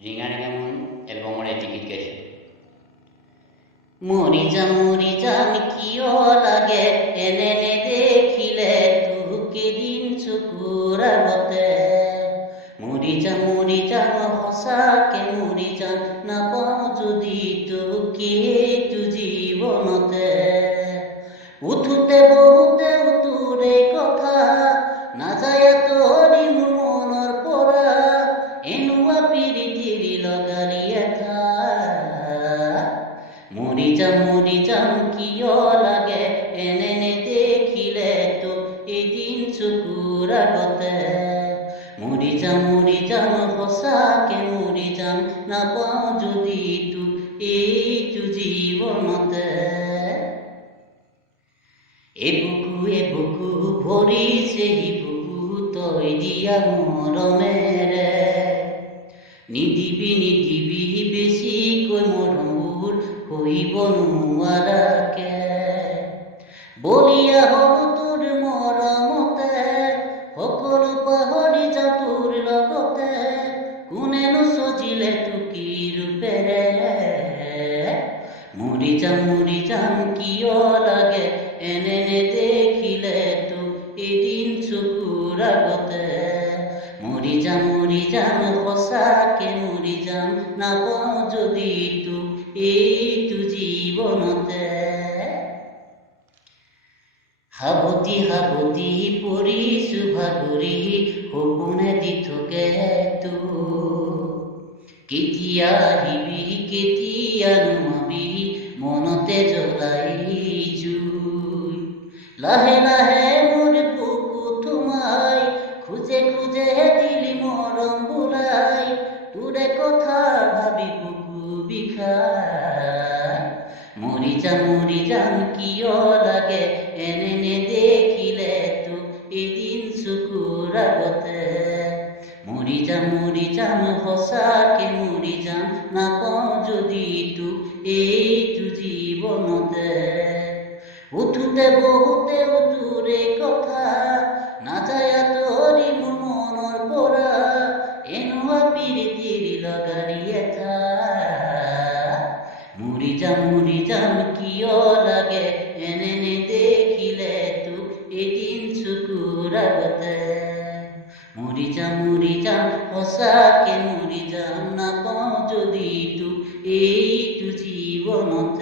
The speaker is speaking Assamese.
ৰিঙা ৰিঙা মন এলবামৰে এটি গীত গাইছোঁ। মৰি যাম কিয় লাগে এনে নেদেখিলে তোক এদিন চকুৰ আগতে। মৰি যাম সঁচাকে মৰি যাম, নাপাওঁ যদি তোক এইটো জীৱনতে। উঠোতে বহুতে তোৰে কথা নাযায় তোৰি মোৰ মনৰ পৰা, এনেকুৱা পিৰিতিৰ লগালি এটা। মৰি যাম কিয় লাগে এনে নেদেখিলে তোক এদিন চকুৰ আগতে। মৰি যাম সঁচাকে মৰি যাম, নাপাওঁ যদি তোক এইটো জীৱনতে। এবুকু ভৰিছে বুকু তই দিয়া মৰমেৰে। নিদিবি বেছিকৈ মৰমবোৰ সহিব নোৱাৰাকে। বলিয়া হলো তোৰ মৰমতে, সকলো পাহৰি যাওঁ তোৰ লগতে। কোনেনো সজিলে তোক ৰূপেৰে। মৰি যাম কিয় লাগে এনে নেদেখিলে তোক এদিন চকুৰ আগতে। মৰি যাম সঁচাকে মৰি যাম, নাপাওঁ যদি তোক এইটো জীৱনতে। সাৱতি পৰিছো ভাগৰি, সপোনে দি থাকে তোক। কেতিয়া আহিবি কেতিয়া নোমাবি, মনতে জ্বলাই জুই। লাহে মোৰ বুকুত সোমাই, খোজে দিলি মৰম বোলাই। তোৰে কথা ভাবি বুকু বিষাই। মৰি যাম কিয় লাগে এনে নেদেখিলে তোক এদিন চকুৰ আগতে। মৰি যাম সঁচাকে মৰি যাম, নাপাওঁ যদি তোক এইটো জীৱনতে। উঠোতে বহুতে তোৰে কথা নাযায় তোৰি মোৰ মনৰ পৰা, এনেকুৱা পিৰিতিৰ লগালি এটা। মৰি যাম কিয় লাগে এনে নেদেখিলে তোক এদিন চকুৰ আগতে। মৰি যাম সঁচাকে মৰি যাম, নাপাওঁ যদি তোক এইটো জীৱনতে।